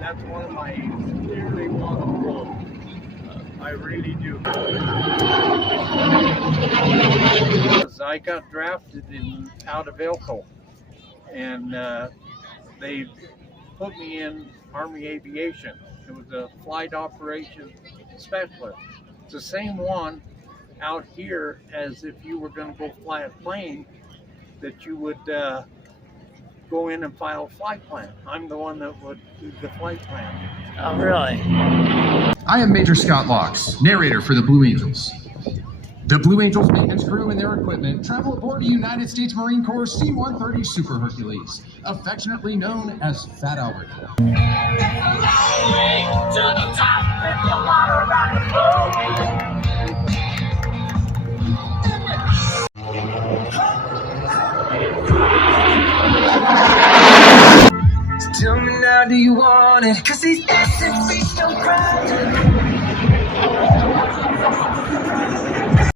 That's one of my really want to go. I really do. I got drafted out of Elko, and they put me in Army Aviation. It was a flight operations specialist. It's the same one out here as if you were going to go fly a plane, that you would go in and file a flight plan. I'm the one that would do the flight plan. Oh, really? I am Major Scott Locks, narrator for the Blue Angels. The Blue Angels maintenance crew and their equipment travel aboard a United States Marine Corps C-130 Super Hercules, affectionately known as Fat Albert. Tell me now, do you want it? 'Cause these essence don't cry.